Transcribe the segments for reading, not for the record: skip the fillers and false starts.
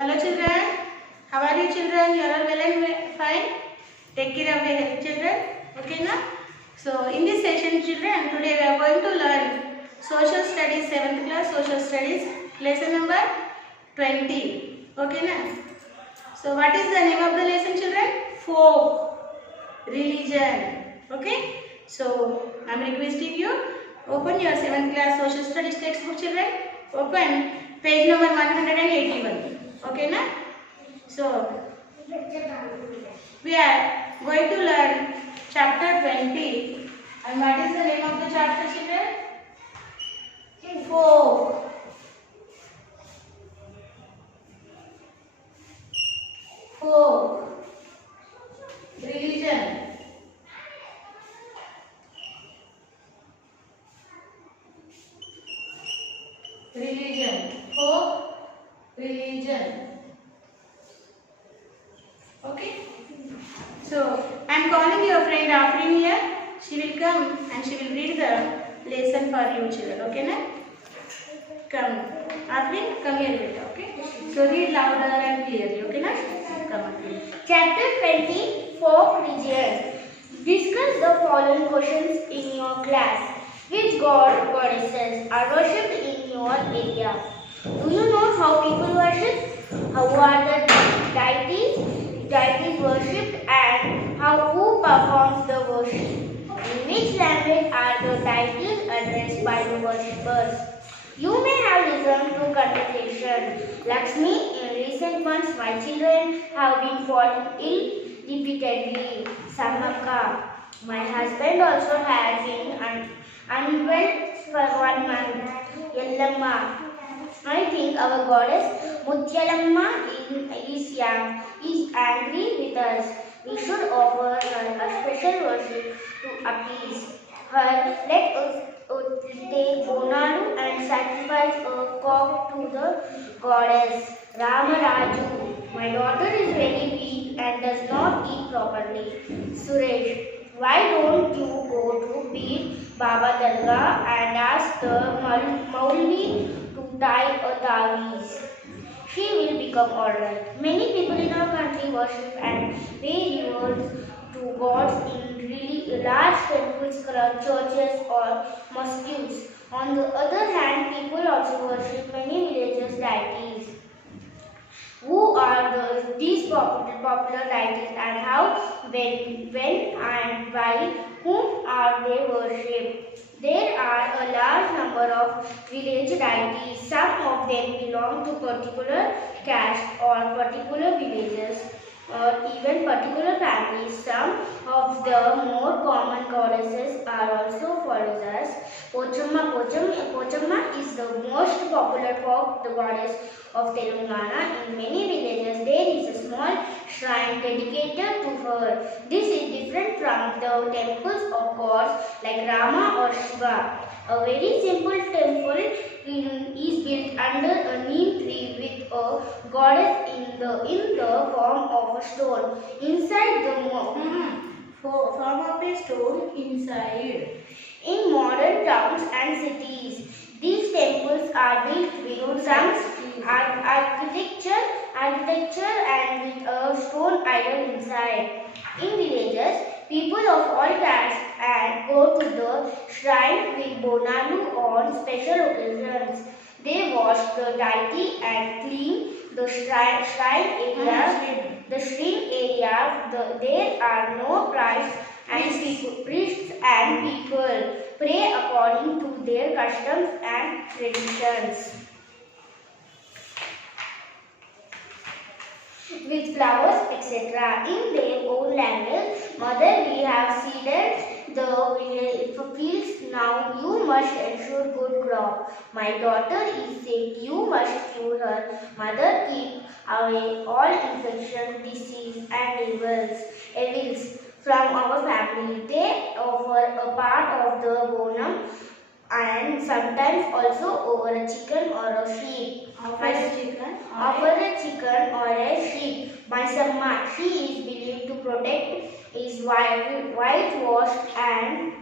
Hello children, how are you children? You are all well and fine? Take care of your health children, okay na? So in this session children, today we are going to learn Social Studies 7th class Social Studies lesson number 20, okay na? So what is the name of the lesson children? Folk, religion, okay? So I am requesting you, open your 7th class Social Studies textbook children, open page number 181. Okay na? So we are going to learn chapter 20. And what is the name of the chapter children? Folk. Folk. Religion. Religion. Folk. Religion. Okay. So I am calling your friend Afrin here. She will come and she will read the lesson for you children. Okay na? Come. Afrin, come here beta. Okay. So read louder and clearly. Okay na? Come on. Chapter 20 Folk Religion. Discuss the following questions in your class. Which god or goddesses are worshipped in your area? Do you know how people worship? How are the deities worshipped and who performs the worship? In which language are the deities addressed by the worshippers? You may have listened to conversation. Lakshmi, in recent months my children have been falling ill repeatedly. Samaka, my husband also has been unwell for 1 month. Yellamma, I think our goddess Mutyalamma is angry with us. We should offer her a special worship to appease her. Let us take Bonalu and sacrifice a cock to the goddess. Ramaraju, my daughter is very weak and does not eat properly. Suresh, why don't you go to beat Baba Darga and ask the Maulvi to tie a taweez? She will become alright. Many people in our country worship and pay rewards to gods in really large temples, churches or mosques. On the other hand, people also worship many religious deities. Who are these popular deities and how, when and by whom are they worshipped? There are a large number of village deities. Some of them belong to particular caste or particular villages or even particular families. Some of the more common goddesses are also followed as Pochamma. Pochamma is the most popular folk goddess of Telangana. In many villages there is a small shrine dedicated to her. This is different from the temples of gods like Rama or Shiva. A very simple temple is built under a neem tree with a goddess in the form of a stone. Inside the Form of a stone inside. in modern towns and cities, these temples are built with some architecture and with a stone idol inside. In villages, people of all castes and go to the shrine with Bonalu on special occasions. They wash the deity and clean the shrine area. There are no priests and people pray according to their customs and traditions. With flowers, etc. In their own language, mother, we have seeded the fields. Now you must ensure good crop. My daughter is sick. You must cure her. Mother, keep away all infection, disease, and evils from our family. They offer a part of the bonum and sometimes also over a chicken or a sheep. Offer a chicken or a sheep. My Samma, she is believed to protect, is whitewashed and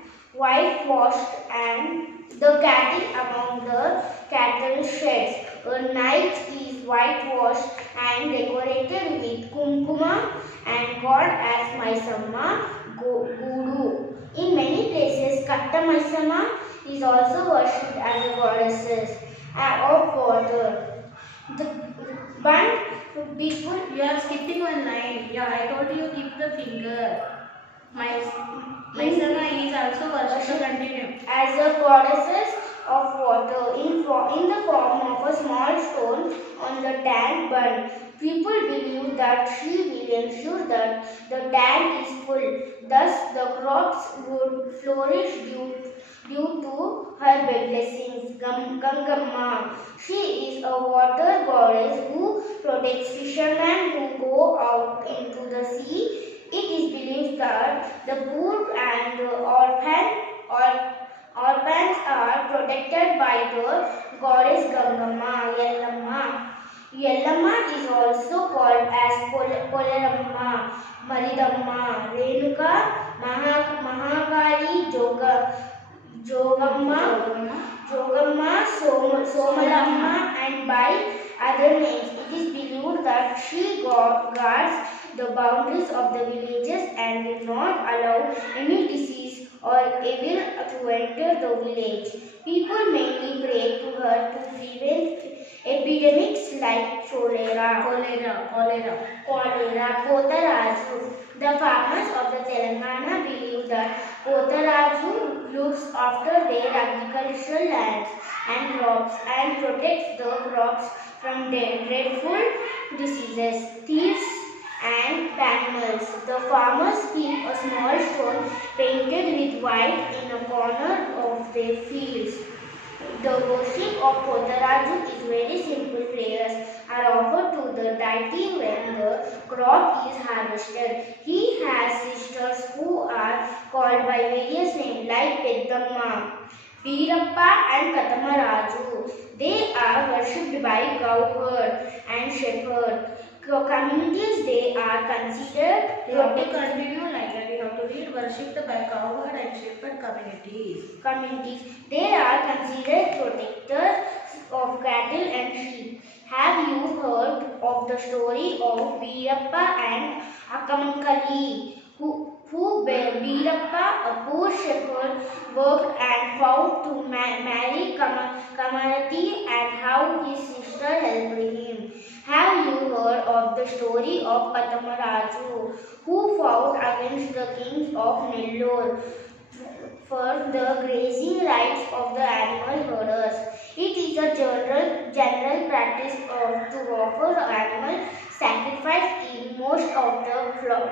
the cattle among the cattle sheds. A night is whitewashed and decorated with kumkuma and called as Maisamma Guru. In many places, Katta Maisamma is also worshipped as a goddess of water. The Band people. You are skipping one line. Yeah, I told you keep the finger. Maisama is also worshipped. Continue. As a goddesses of water in the form of a small stone on the tank bund. People believe that she will ensure that the tank is full. Thus, the crops would flourish due to her blessings. Gangamma. She is a water goddess who protects fishermen who go out into the sea. It is believed that the poor and the orphans are protected by the goddess Gangamma, Yellamma. Yellamma is also called as Polarama, Maridamma, Renuka, Mahakali, Jogamma, Somalamma, and by other names. It is believed that she guards the boundaries of the villages and will not allow any disease or evil to enter the village. People mainly pray to her to prevent epidemics like cholera, Potaraju. The farmers of the Telangana believe that Potaraju looks after their agricultural lands and crops and protects the crops from dreadful diseases, thieves, and animals. The farmers keep a small stone painted with white in a corner of their fields. The worship of Potaraju is very simple. Prayers are offered to the deity when the crop is harvested. He has sisters who are called by various names like Peddamma, Veerappa and Katamaraju. They are worshipped by cowherd and shepherd. Communities they are considered You have to continue like that. You have to read worshipped by cowherd and shepherd communities. They are considered protectors of cattle and sheep. Have you heard of the story of Veerappa and Akamankali? Who Veerappa, a poor shepherd, worked and vowed to marry Kamarati and how his sister helped him. Have you heard of the story of Katamaraju, who fought against the kings of Nellore for the grazing rights of the animal herders? It is a general practice to offer animal sacrifice in most of the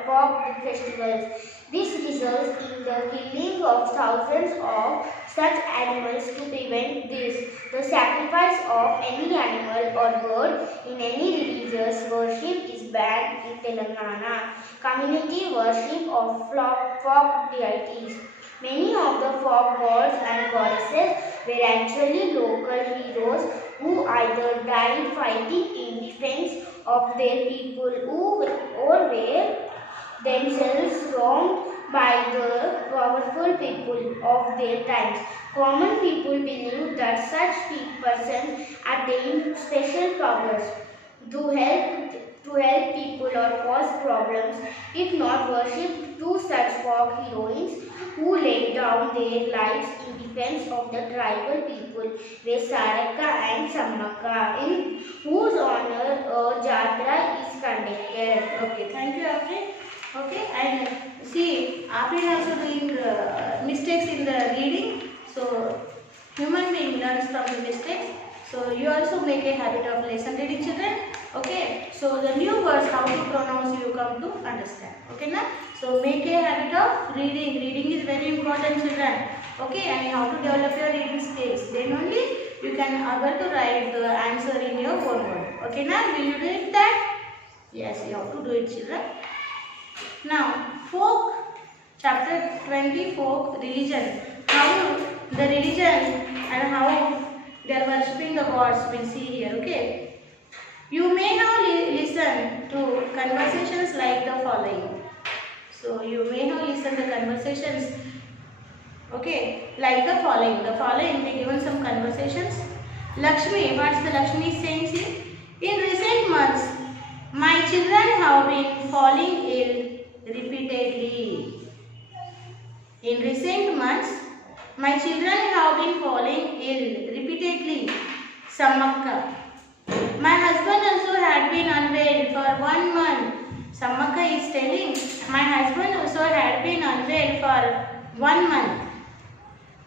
folk festivals. This results in the killing of thousands of such animals. To prevent this, the sacrifice of any animal or bird in any religious worship is banned in Telangana. Community worship of folk deities. Many of the folk gods and goddesses were actually local heroes who either died fighting in defense of their people or were themselves wronged by the powerful people of their times. Common people believe that such persons attained special powers to help people or cause problems. If not worshipped, two such folk heroines who laid down their lives in defense of the tribal people were Saraka and Sammaka, in whose honor a jatra is conducted. Okay, thank you, Afrin. Okay, and see, Afrin also doing mistakes in the reading. So, human being learns from the mistakes. So, you also make a habit of lesson reading, children. Okay, so the new words how to pronounce you come to understand. Okay, now, so make a habit of reading. Reading is very important, children. Okay, and how to develop your reading skills. Then only you can able to write the answer in your own word. Okay, now will you do it that? Yes, you have to do it, children. Now, folk, chapter 20, folk religion. How the religion and how they are worshipping the gods we'll see here. Okay. You may now listen to conversations like the following. So, you may now listen to conversations, okay, like the following. The following, they given some conversations. Lakshmi, what's the Lakshmi saying here? In recent months, my children have been falling ill repeatedly. In recent months, my children have been falling ill repeatedly. Sammakka. My husband also had been unwell for 1 month. Sammakka is telling, my husband also had been unwell for 1 month.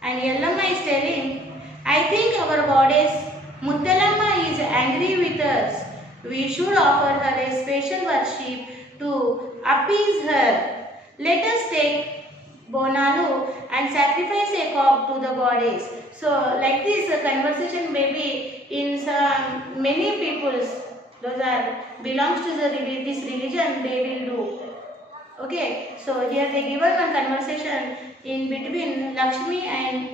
And Yellamma is telling, I think our goddess Muthalamma is angry with us. We should offer her a special worship to appease her. Let us take Bonalu and sacrifice a cock to the goddess. So like this conversation maybe in some many peoples, those are belongs to this religion, they will do. Okay, so here they given one conversation in between Lakshmi and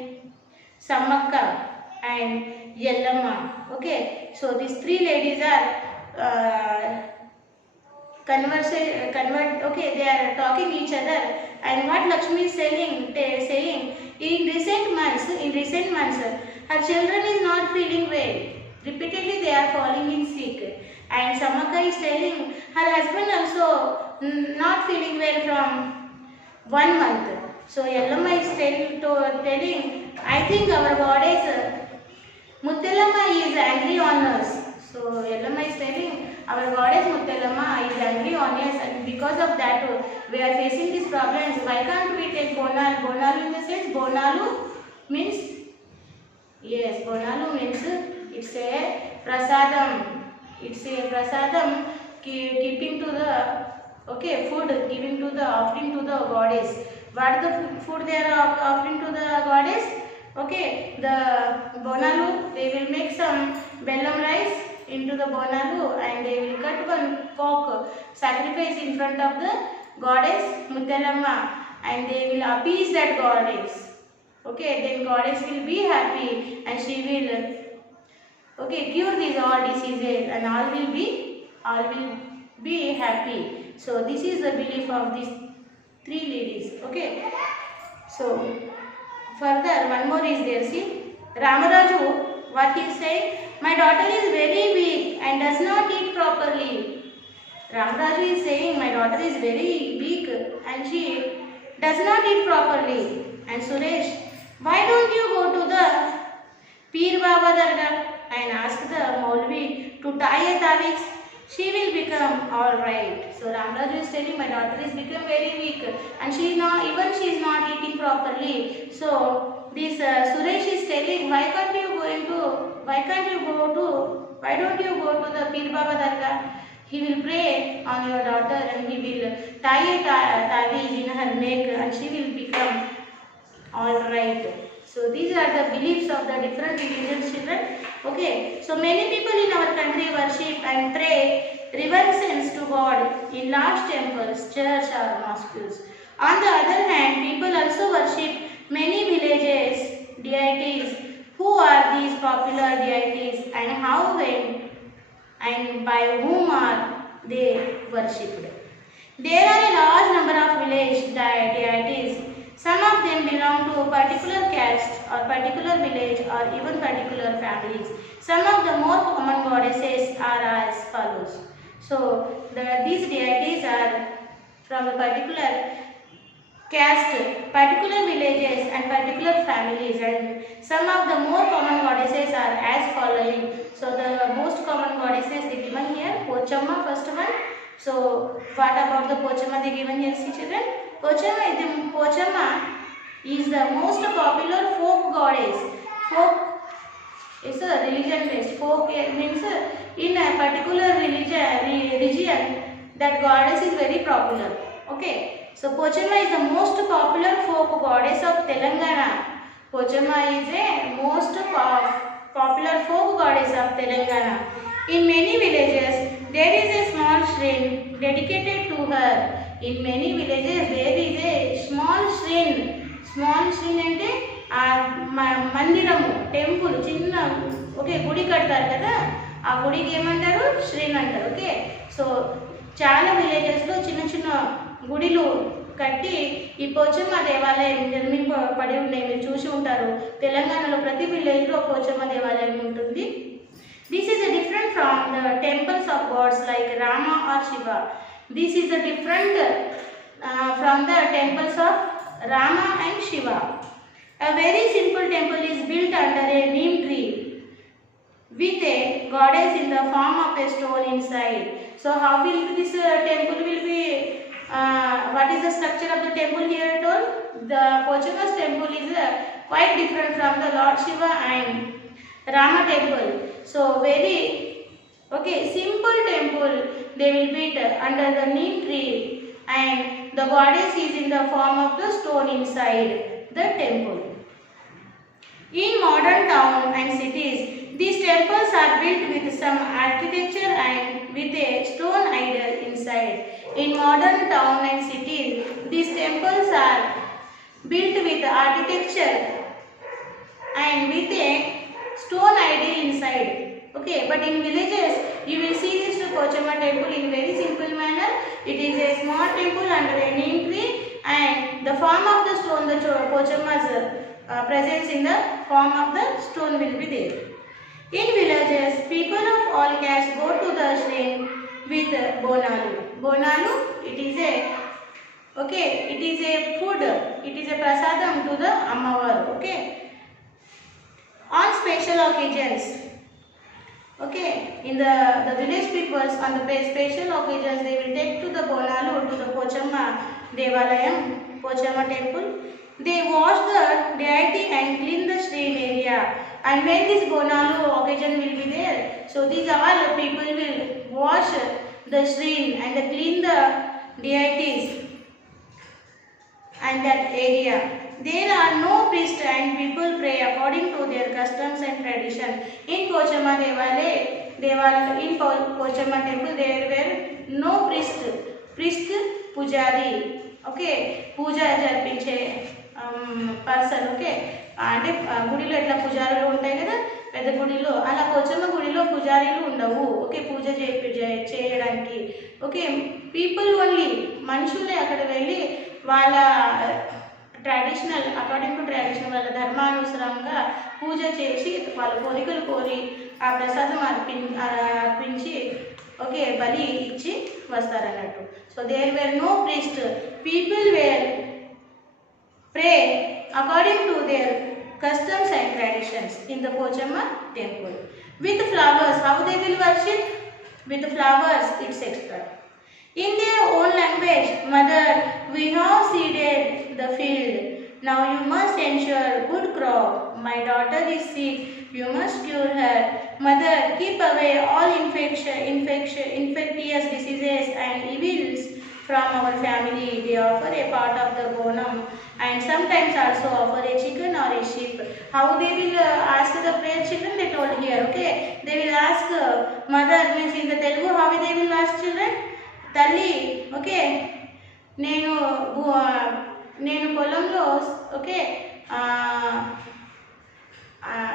Sammakka and Yellamma. Okay, so these three ladies are okay, they are talking each other, and what Lakshmi is saying in recent months, her children is not feeling well. Repeatedly they are falling in sick, and Sammakka is telling her husband also not feeling well from 1 month. So Yellamma is telling, I think our goddess Muthalamma is angry on us. So Yellamma is telling, our goddess Muthalamma is angry on us, and because of that we are facing these problems. Why can't we take Bonalu? Bonalu in the sense, Bonalu means, yes, Bonalu means it's a prasadam. It's a prasadam keeping to the, okay, food giving to the offering to the goddess. What the food they are offering to the goddess? Okay, the Bonalu, they will make some bellam rice into the Bonalu, and they will cut one cock, sacrifice in front of the goddess Muthalamma, and they will appease that goddess. Okay, then goddess will be happy and she will, okay, cure these all diseases, and all will be happy. So this is the belief of these three ladies. Okay, so further one more is there. See, Ramaraju, what he is saying, my daughter is very weak and does not eat properly. Ramaraju is saying, my daughter is very weak and she does not eat properly. And Suresh, why don't you go to the Peer Baba Dargah and ask the Maulvi to tie a taviz? She will become alright. So Ramaraju is telling, my daughter is become very weak and she is not eating properly. So this Suresh is telling, why don't you go to the Peer Baba Dargah? He will pray on your daughter and he will tie a taviz in her neck and she will become alright. So these are the beliefs of the different religious children. Okay, so many people in our country worship and pray reverence to God in large temples, church or mosques. On the other hand, people also worship many villages deities. Who are these popular deities and how, when and by whom are they worshipped? There are a large number of village deities. Some of them belong to a particular caste or particular village or even particular families. Some of the more common goddesses are as follows. So these deities are from a particular caste, particular villages and particular families, and some of the more common goddesses are as following. So the most common goddesses they given here, Pochamma first one. So what about the Pochamma they given here, see children? Pochamma is the most popular folk goddess. Folk is a religion based. Folk means in a particular region that goddess is very popular. Okay, so Pochamma is the most popular folk goddess of Telangana. Pochamma is a most popular folk goddess of Telangana. In many villages, there is a small shrine dedicated to her. In many villages, there is a small shrine. Small shrine ante mandiramu, temple, chinna, okay, gudi kadtaru kada, aa gudiki emantaru, shrine antaru. Okay, so చాలా villages లో చిన్న చిన్న గుడిలు కట్టి ఈ పోచమ్మ దేవాలయం నిర్మింపబడి ఉన్నాయి. మీరు చూసి ఉంటారు, తెలంగాణలో ప్రతి విలేజ్లో పోచమ్మ దేవాలయం ఉంటుంది. This is a different from the temples of gods like Rama or Shiva. This is a different from the temples of Rama and Shiva. A very simple temple is built under a neem tree with a goddess in the form of a stone inside. So how will this temple will be, what is the structure of the temple here told? The Pochamma's temple is quite different from the Lord Shiva and Rama temple. So very simple temple they will build under the neem tree, and the goddess is in the form of the stone inside the temple. In modern towns and cities, these temples are built with some architecture and with a stone idol inside. In modern towns and cities, these temples are built with architecture and with a stone idol inside. Okay, but in villages you will see this Pochamma temple in very simple manner. It is a small temple under a neem tree, and the form of the stone, the Pochamma's presence in the form of the stone will be there. In villages, people of all castes go to the shrine with bonalu. Bonalu, it is a food, it is a prasadam to the Ammavar. Okay, on special occasions. Okay, in the village peoples on the special occasions they will take to the bonalu to the Pochamma Devalayam, Pochamma temple. They wash the deity and clean the shrine area. And when this bonalu occasion will be there, so these all people will wash the shrine and they clean the deities and that area. There are no priests and people pray according to their customs and tradition. In Pochamma in Pochamma temple there were no priest, pujari. Okay, puja jarpinche person. Okay, అంటే గుడిలో ఎట్లా పూజారులు ఉంటాయి కదా, పెద్ద గుడిలో అలా పోచమ్మ గుడిలో పూజారీలు ఉండవు. ఓకే, పూజ చేయడానికి ఓకే పీపుల్ ఓన్లీ, మనుషులే అక్కడ వెళ్ళి వాళ్ళ ట్రెడిషనల్ అకార్డింగ్ టు ట్రెడిషనల్ వాళ్ళ ధర్మానుసారంగా పూజ చేసి వాళ్ళ కోరికలు కోరి ఆ ప్రసాదం అర్పించి ఓకే బలి ఇచ్చి వస్తారన్నట్టు. So there were no priest, people were pray according to their customs and traditions in the Pochamma temple. With flowers, how they will worship? With flowers, it's extra. In their own language, mother, we have seeded the field. Now you must ensure good crop. My daughter is sick, you must cure her. Mother, keep away all infectious diseases and evils from our family. They offer a part of the bonum and sometimes also offer a chicken or a sheep. How they will ask the prayer children, they told here. Okay, they will ask mother, means in the Telugu how they will ask children, talli. Okay, నేను పొలంలో okay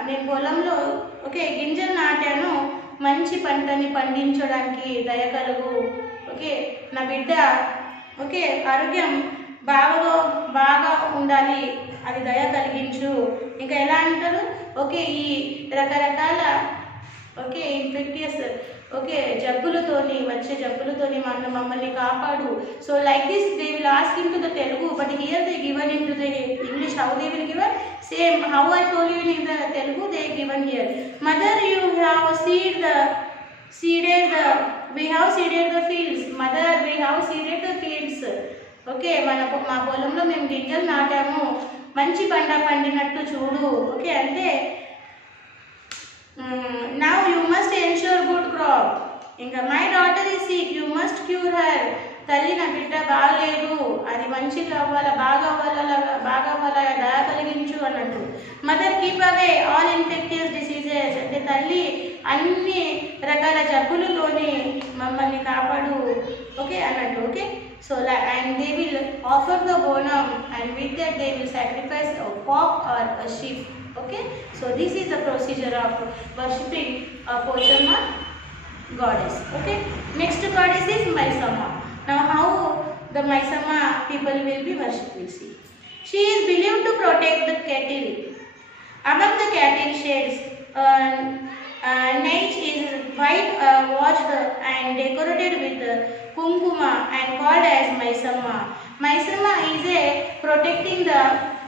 నేను పొలంలో okay గింజలు నాటాను, మంచి పంటని పండించడానికి దయ కలుగు. ఓకే, నా బిడ్డ ఓకే ఆరోగ్యం బాగా ఉండాలి, అది దయ కలిగించు. ఇంకా ఎలా అంటారు, ఓకే ఈ రకరకాల ఓకే ఇన్ఫెక్టియస్ ఓకే జబ్బులతోని వచ్చే జబ్బులతోని మమ్మల్ని కాపాడు. So like this they will ask in to the Telugu, but here they given in to the English. How they will given same how I told you in the Telugu, they given here. Mother you have we have seeded the fields. Mother, we have seeded the fields. Okay, మా పొలంలో మేము గింజలు నాటాము, మంచి పండినట్టు చూడు. Okay అంటే now you must ensure good crop. ఇంకా my daughter is sick, you must cure her. తల్లి నా బిడ్డ బాగలేదు, అది మంచిగా అవ్వాలా, బాగా అవ్వాలా దయ కలిగించు అన్నట్టు. Mother keep away all infectious diseases, అంటే తల్లి అన్ని రకాల జబ్బులతోని మమ్మల్ని కాపాడు. ఓకే అన్నట్టు. Okay, so and they will offer the bonam and with that they will sacrifice a cock or a sheep. Okay, so this is the procedure of worshipping a Pochamma goddess. Okay, next goddess is Maisamma. Now how the the Maisama people will be worshipping. See, she is believed to protect the cattle. Among the cattle sheds, niche is white washed and decorated with kumkuma and called as Maisama. Maisama is a protecting the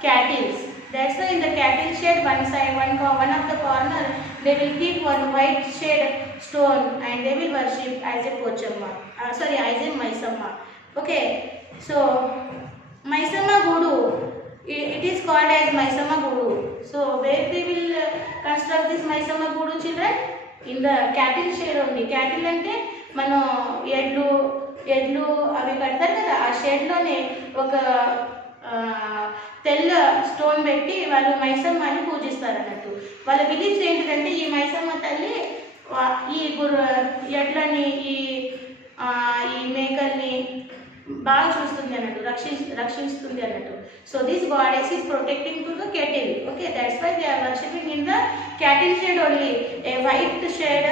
cattle. That's why in the cattle shed, one side, one of the corner, they will keep one white shade stone and they will worship as a Pochamma. As a Maisama. Okay, so Maisama Gudu, it is called as Maisama Gudu. So where they will construct this Maisama Gudu, children? In the cattle shed only. Cattle ante mano ఎడ్లు అవి కడతారు కదా, ఆ షెడ్లోనే ఒక తెల్ల stone పెట్టి వాళ్ళు మైసమ్మని పూజిస్తారు అన్నట్టు. వాళ్ళ బిలీఫ్స్ ఏంటిదంటే ఈ మైసమ్మ తల్లి ఈ ఎడ్లని ఈ మేకల్ని బాగా చూస్తుంది అన్నట్టు, రక్షిస్తుంది అన్నట్టు. So this goddess is protecting to the cattle. Okay, that's why they are worshipping in the cattle shed only. A white shed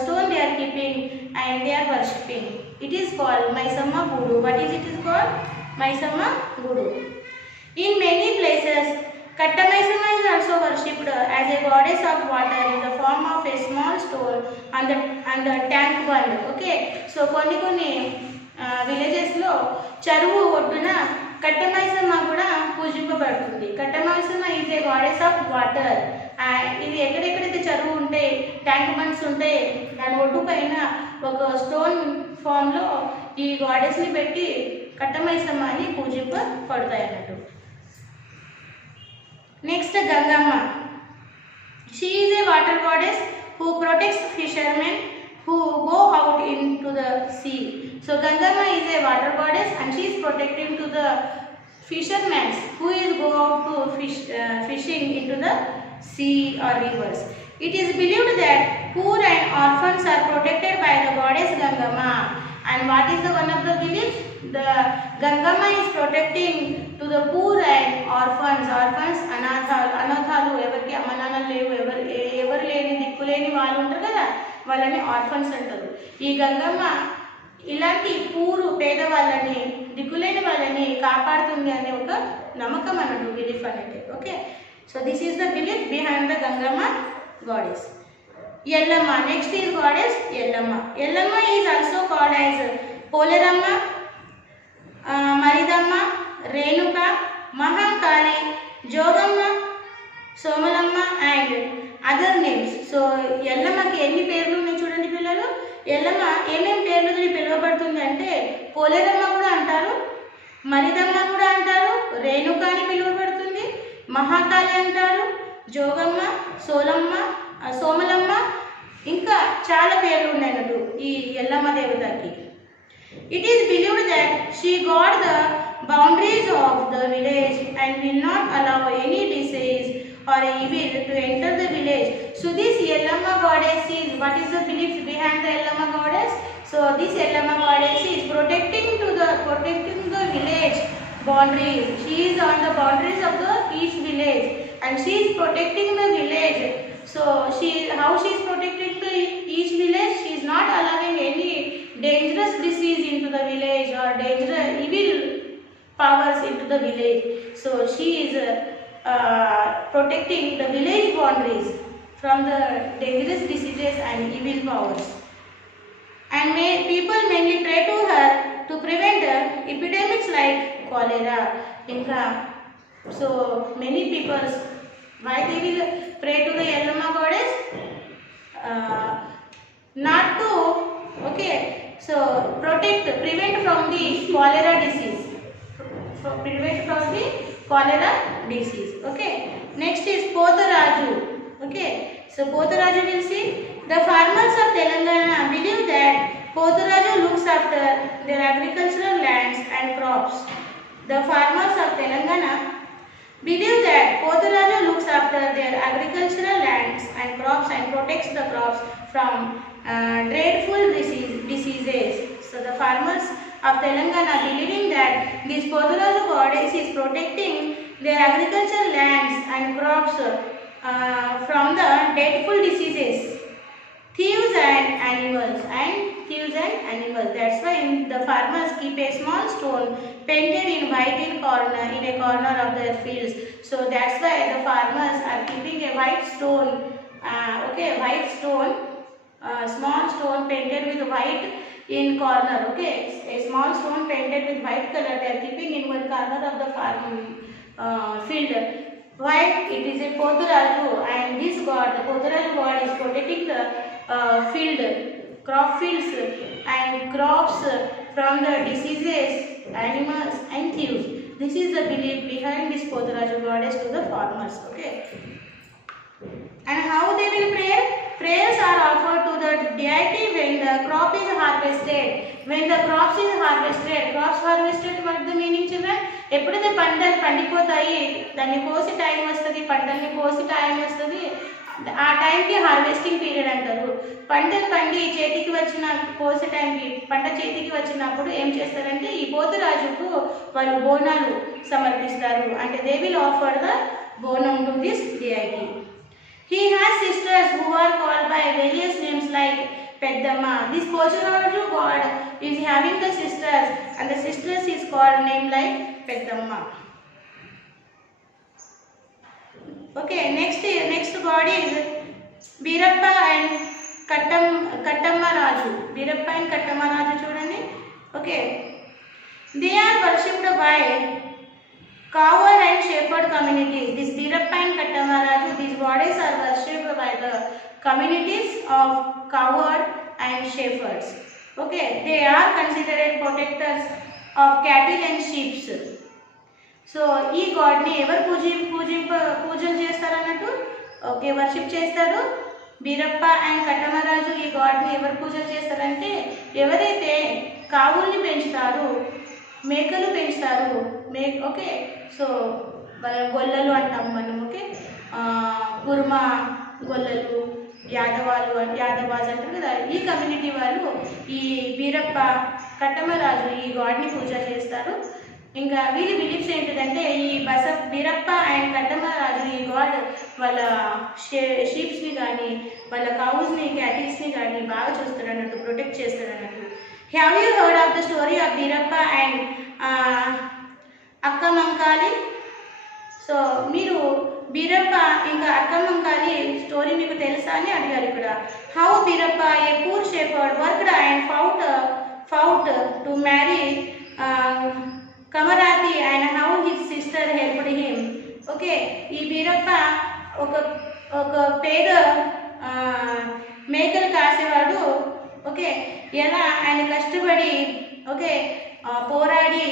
stone they are keeping and they are worshipping. It is called Maisama Gudu. What is it is called? Maisama Gudu. In many places, Katta Maisama is also worshipped as a goddess of water in the form of a small stone on the tank bund. Okay, so కొన్ని విలేజెస్లో చెరువు ఒడ్డున కట్టమైసమ్మ కూడా పూజింపబడుతుంది. Kattamaisamma is a goddess of water. ఇది ఎక్కడెక్కడైతే చెరువు ఉంటాయి, ట్యాంక్ బండ్స్ ఉంటాయి, దాని ఒడ్డు పైన ఒక స్టోన్ ఫామ్లో ఈ గాడెస్ని పెట్టి కట్టమైసమ్మ అని పూజింపబడతాయి అన్నట్టు. Next Gangamma. She is a water goddess who protects fishermen who go out into the sea. So Gangama is a water goddess and she is protecting to the fishermen who is go out to fishing into the sea or rivers. It is believed that poor and orphans are protected by the goddess Gangama. And what is the one of the belief? The Gangama is protecting to the poor and orphans. Orphans, anathalu, evarki ammanana levu, evaru leni dikkuleni వాళ్ళు ఉంటారు కదా, వాళ్ళని orphans అంటారు. ఈ గంగమ్మ ఇలాంటి పూరు పేదవాళ్ళని, దిక్కులేని వాళ్ళని కాపాడుతుంది అనే ఒక నమ్మకం అన్నట్టు, బిలీఫ్ అనేది. Okay, so this is the belief behind the Gangamma goddess. Yellamma. Next is goddess Yellamma. Yellamma is also called as Poleramma, Maridamma, Renuka, Mahakali, Jogamma, Somalamma and other names. So ఎల్లమ్మకి ఎన్ని పేర్లు ఉన్నాయి చూడండి పిల్లలు. ఎల్లమ్మ ఏమేమి పేర్లు పిలువబడుతుంది అంటే పోలేరమ్మ కూడా అంటారు, మరిదమ్మ కూడా అంటారు, రేణుక అని పిలువబడుతుంది, మహాకాళి అంటారు, జోగమ్మ, సోమలమ్మ, ఇంకా చాలా పేర్లు ఉన్నాయన్నట్టు ఈ ఎల్లమ్మ దేవతకి. It is believed that she got the boundaries of the village and will not allow any disease or evil to enter the village. So this Yellamma goddess is, what is the belief behind the Yellamma goddess? So this Yellamma goddess is protecting the village boundaries. She is on the boundaries of each village and she is protecting the village. So how she is protecting each village? She is not allowing any dangerous disease into the village or dangerous evil powers into the village. So she is protecting the village boundaries from the dangerous diseases and evil powers. And people mainly pray to her to prevent epidemics like cholera. So many people, why they will pray to the Yellamma goddess? Not to, okay, so prevent from the cholera disease. Prevent from the cholera disease. Okay. Next is Potharaju. Okay. So Potharaju will see. The farmers of Telangana believe that Potharaju looks after their agricultural lands and crops. The farmers of Telangana believe that Potharaju looks after their agricultural lands and crops and protects the crops from dreadful diseases. So the farmers of Telangana believing that this Potharaju goddess is protecting their agricultural lands and crops from the dreadful diseases, thieves and animals, and thieves and animals. That's why the farmers keep a small stone painted in white in a corner of their fields. So that's why the farmers are keeping a white stone, white stone, small stone painted with white in corner. Okay, a small stone painted with white color they are keeping in one corner of the farm field. Why? It is a Poturaju, and this god, the Poturaju god, is protecting the crop fields and crops from the diseases, animals and thieves. This is the belief behind this Poturaju goddess to the farmers. Okay. And how they will pray? Prayers are offered to the deity when the crop is harvested. When the crops is harvested, what the meaning children? ఎప్పుడైతే పంటలు పండిపోతాయి, దాన్ని కోసి time వస్తుంది, పంటల్ని కోసి time వస్తుంది, ఆ టైంకి హార్వెస్టింగ్ పీరియడ్ అంటారు. పంటలు పండి చేతికి వచ్చిన కోసే టైంకి పంట చేతికి వచ్చినప్పుడు ఏం చేస్తారంటే ఈ పోతురాజుకు వాళ్ళు బోనాలు సమర్పిస్తారు. అంటే దే విల్ ఆఫర్ ద బోనం to this deity. He has sisters who are called by various names like Peddamma. This Poturaju god is having the sisters, and the sisters is called name like Peddamma. Okay, next god is Birappa and Kattamma Raju. Birappa and Kattamma Raju chudandi. Okay, they are worshipped by cowherd and shepherd communities. This Birappa and Kattamma Raju, these goddesses are worshipped by the communities of cowherd and shepherds. Okay, they are considered protectors of cattle and sheep. So ఈ గాడ్ని ఎవరు పూజలు చేస్తారు అన్నట్టు? Okay, worship చేస్తారు. Beerappa and కట్టమరాజు ఈ గాడ్ని ఎవరు పూజలు చేస్తారంటే ఎవరైతే కావుల్ని పెంచుతారు, మేకలు పెంచుతారు, ఓకే, సో గొల్లలు అంటాం మనం. ఓకే, కుర్మా గొల్లలు, యాదవాజ్ అంటారు కదా, ఈ కమ్యూనిటీ వాళ్ళు ఈ బీరప్ప కట్టమరాజు ఈ గాడ్ని పూజ చేస్తారు. ఇంకా వీళ్ళ బిలీఫ్స్ ఏంటిదంటే ఈ బీరప్ప అండ్ కట్టమరాజు ఈ గాడ్ వాళ్ళ షీప్స్ని కానీ వాళ్ళ కౌస్ని క్యాటిల్స్ని కానీ బాగా చూస్తారు అన్నట్టు, ప్రొటెక్ట్ చేస్తారు అన్నట్టు. Have you heard of the story of Beerappa and Akkamankali? So మీరు బీరప్ప ఇంకా అక్కమంకాళి స్టోరీ మీకు తెలుసా అని అడిగారు ఇక్కడ. How Beerappa a poor shepherd worked and fought to marry Kamarathi and how his sister helped him. Okay, ఈ బీరప్ప ఒక పేద మేకలు కాసేవాడు. ఓకే, ఎలా ఆయన కష్టపడి పోరాడి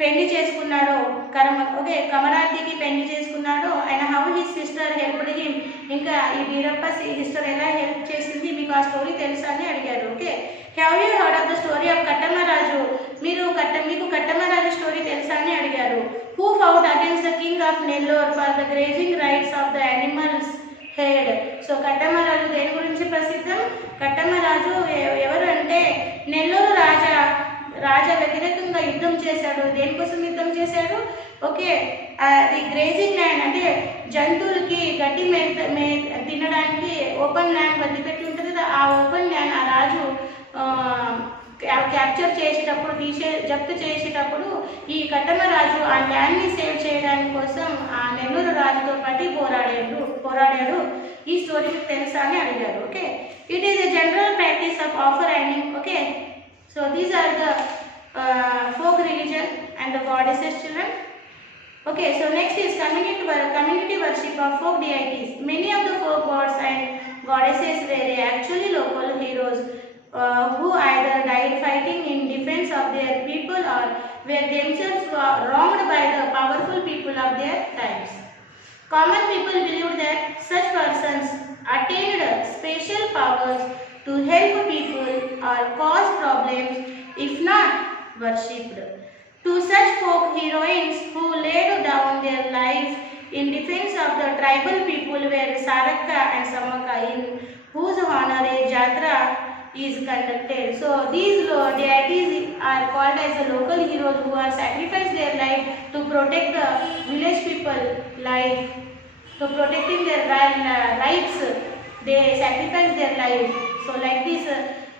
పెళ్లి చేసుకున్నాడో కమరాతికి పెళ్లి చేసుకున్నాడో ఆయన. How his sister helped him, ఇంకా ఈ బీరప్ప సిస్టర్ ఎలా హెల్ప్ చేసింది మీకు ఆ స్టోరీ తెలుసా అని అడిగారు. Okay, have you heard of the story of Kattamaraju? మీకు కట్టమరాజు స్టోరీ తెలుసా అని అడిగారు. Who fought against the king of Nellore for the grazing rights of the animals herd. So Kattamaraju దేని గురించి ప్రసిద్ధం? కట్టమరాజు ఎవరు అంటే నెల్లూరు రాజా వ్యతిరేకంగా యుద్ధం చేశాడు. దేనికోసం యుద్ధం చేశాడు? ఓకే, అది గ్రేజింగ్ ల్యాండ్ అంటే జంతువులకి గడ్డి తినడానికి ఓపెన్ ల్యాండ్ వదిలిపెట్టి ఉంటుంది కదా, ఆ ఓపెన్ ల్యాండ్ ఆ రాజు క్యాప్చర్ చేసేటప్పుడు జప్తు చేసేటప్పుడు ఈ కట్టమరాజు ఆ ల్యాండ్ని సేవ్ చేయడానికి కోసం ఆ నెల్లూరు రాజుతో పాటు పోరాడాడు. ఈ స్టోరీ తెలుసా అని అడిగారు. Okay, it is a general practice of offer and. Okay, so these are the folk religion and the goddesses children. Okay, so next is community worship of folk deities. Many of the folk gods and goddesses were actually local heroes who either died fighting in defense of their people or were themselves wronged by the powerful people of their times. Common people believed that such persons attained special powers to help people or cause problems if not worshipped. To such folk heroines who laid down their lives in defense of the tribal people were Sarakka and Samaka, in whose honor a Jatra is conducted. So these deities are called as the local heroes who are sacrificed their life to protect the village people life, to protecting their rights. They sacrifice their life. So like this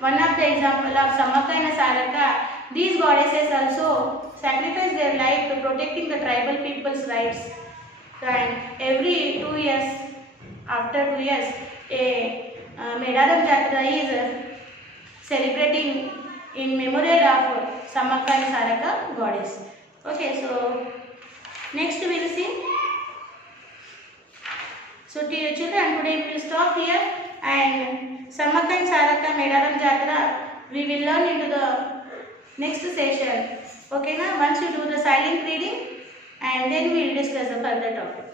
one of the example of Samaka and Saraka. These goddesses also sacrifice their life to protecting the tribal people's rights. And every 2 years, after 2 years, a Medaram Jatra is celebrating in memorial of Samaka and Saraka goddess. Okay, so next we will see. So dear children, today we will stop here, and Samaka and Saraka Medaram Jatra we will learn into the next session. Okay, now once you do the silent reading, and then we will discuss the further topic.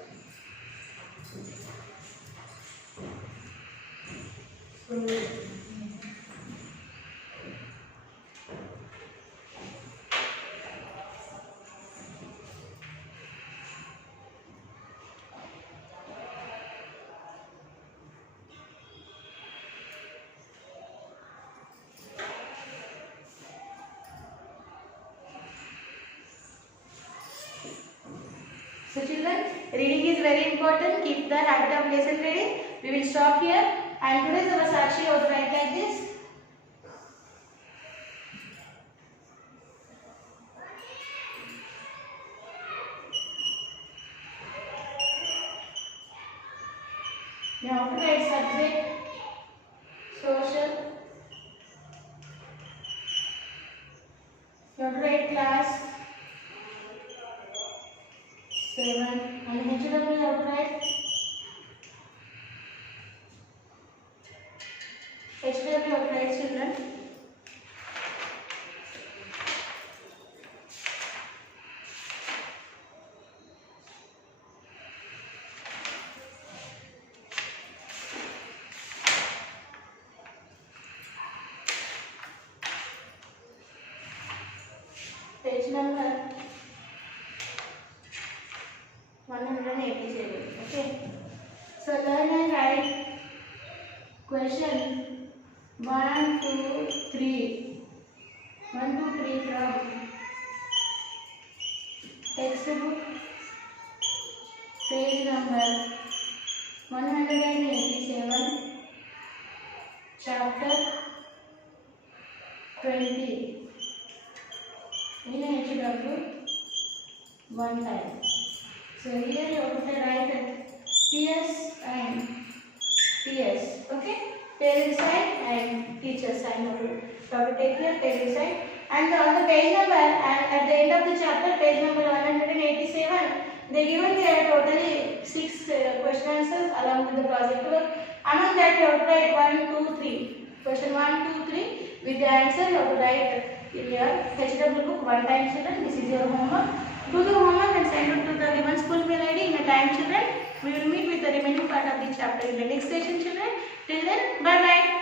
So children, reading is very important. Keep the habit of lesson reading. We will stop here. And today's our Sakshi would write like this. You have to write subject, social. You have to write class 7, and HW you have to write HW you have to write children. Page number 187. Okay. So learn and write question 1, 2, 3. 1, 2, 3 from textbook, page number 187, chapter 20. In HW one time. So here you have to write PS and PS. Okay? Parent side and teacher side. You have to take here parent side. And on the page number, and at the end of the chapter, page number 187, they given there totally 6 question answers along with the project work. Among that, you have to write 1, 2, 3. Question 1, 2, 3 with the answer you have to write in your HW book one time children. This is your homework. Do the homework and send it to the given school mail ID in a time children. We will meet with the remaining part of the chapter in the next session children. Till then, bye bye.